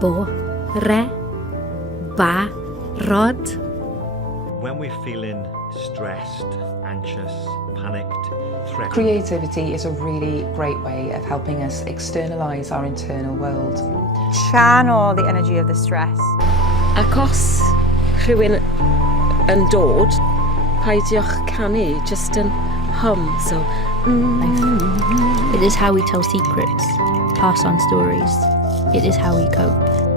bo, re, ba, rod. When we're feeling stressed, anxious, panicked, threatened. Creativity is a really great way of helping us externalise our internal world. Channel the energy of the stress. Ac os rhywun yn dod, paidiwch canu, just yn hum, so... It is how we tell secrets, pass on stories. It is how we cope.